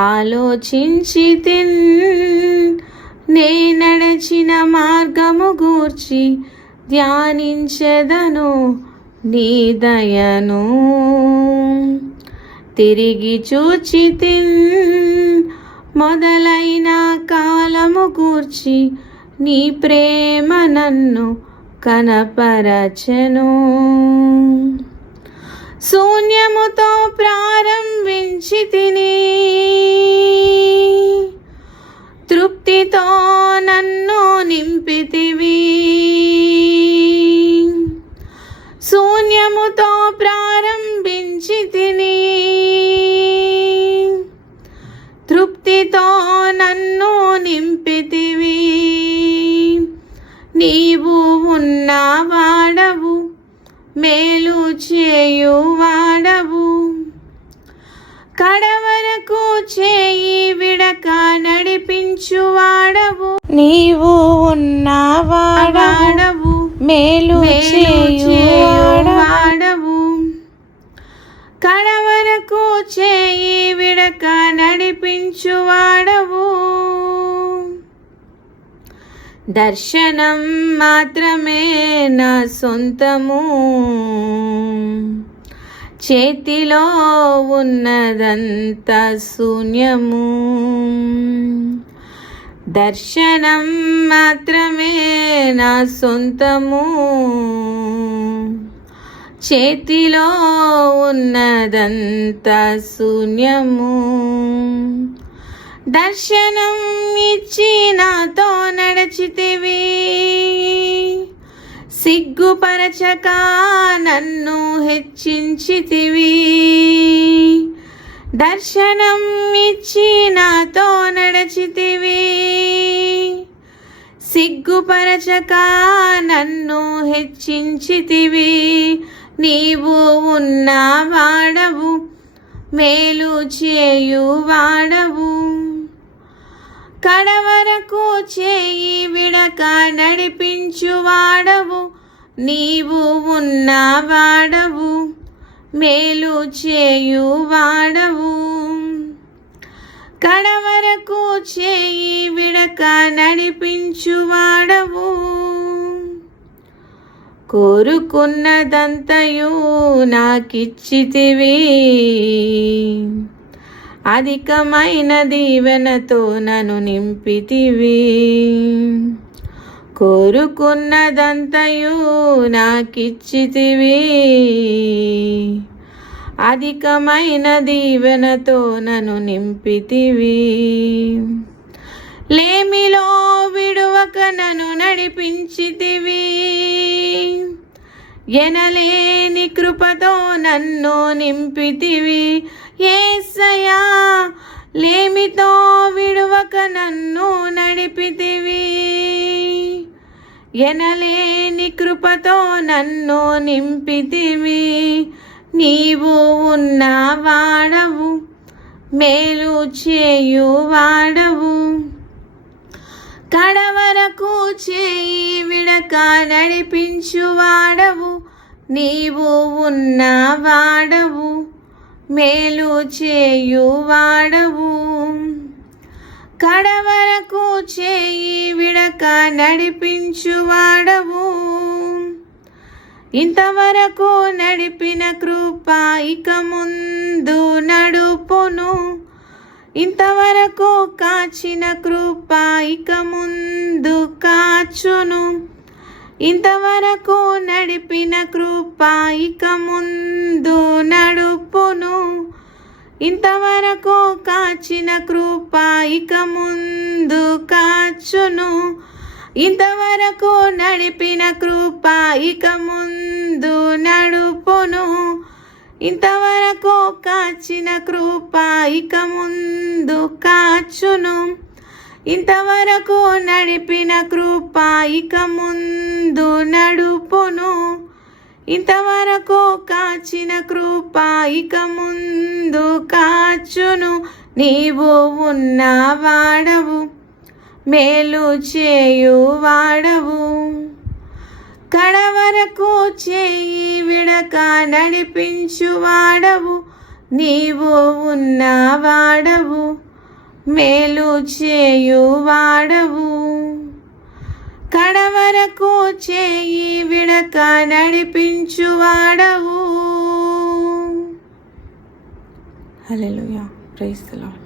ఆలోచించి తిన్. నే నడచిన మార్గము గూర్చి ధ్యానించెదను నీ దయను. తిరిగి చూచి తిన్. మొదలైన కాలము గూర్చి నీ ప్రేమ నన్ను కనపరచెను. శూన్యముతో ప్రారంభించి తిని శూన్యముతో ప్రారంభించి తిని తృప్తితో నన్ను నింపితివి. నీవు ఉన్నవాడవు మేలు చేయువాడవు. కడవరకు చేయి విడక నడిపించువాడవు. నీవు ఉన్నవాడవు మేలు చేయువాడవు. దర్శనం మాత్రమే నా సొంతము. చేతిలో ఉన్నదంతా శూన్యము. దర్శనం మాత్రమే నా సొంతము. చేతిలో ఉన్నదంతా శూన్యము. దర్శనం ఇచ్చిన నాతో సిగ్గుపరచక నన్ను హెచ్చించితివి. దర్శనం ఇచ్చి నాతో నడచితివి. సిగ్గుపరచక నన్ను హెచ్చించితివి. నీవు ఉన్నవాడవు మేలు చేయువాడవు కడవరకు చేయి విడక నడిపించువాడవు నీవు ఉన్నవాడవు మేలు చేయువాడవు కడవరకు చేయి విడక నడిపించువాడవు కోరుకున్నదంతయు నాకిచ్చితివి. అధికమైన దీవెనతో నన్ను నింపితివి. కోరుకున్నదంతయు నాకిచ్చితివి. అధికమైన దీవెనతో నన్ను నింపితివి. లేమిలో విడువక నన్ను నడిపించితివి. ఎనలేని కృపతో నన్ను నింపితివి. ఏసయా లేమితో విడువక నన్ను నడిపితివి. ఎనలేని కృపతో నన్ను నింపితివి. నీవు ఉన్నవాడవు మేలు చేయువాడవు కడవరకు చేయి విడక నడిపించువాడవు నీవు ఉన్నవాడవు మేలు చేయువాడవు. కడవరకు చేయి విడక నడిపించువాడవు. ఇంతవరకు నడిపిన కృప ఇక ముందు నడుపును. ఇంతవరకు కాచిన కృప ఇక ముందు కాచును. ఇంతవరకు నడిపిన కృప ఇక ముందు నడుపును. ఇంతవరకు కాచిన కృప ఇక ముందు కాచును. ఇంతవరకు నడిపిన కృప ఇక ముందు నడుపును. ఇంతవరకు కాచిన కృప ఇక ముందు కాచును. ఇంతవరకు నడిపిన కృప ఇక ముందు నడుపును ఇంతవరకు కాచిన కృప ఇక ముందు కాచును. నీవు ఉన్నవాడవు మేలు చేయు వాడవు కడవరకు చేయి విడక నడిపించువాడవు నీవు ఉన్నవాడవు మేలు చేయు వాడవు కడవరకు చే విడక నడిపించువాడవు హలో ప్రైజ్ లాడ్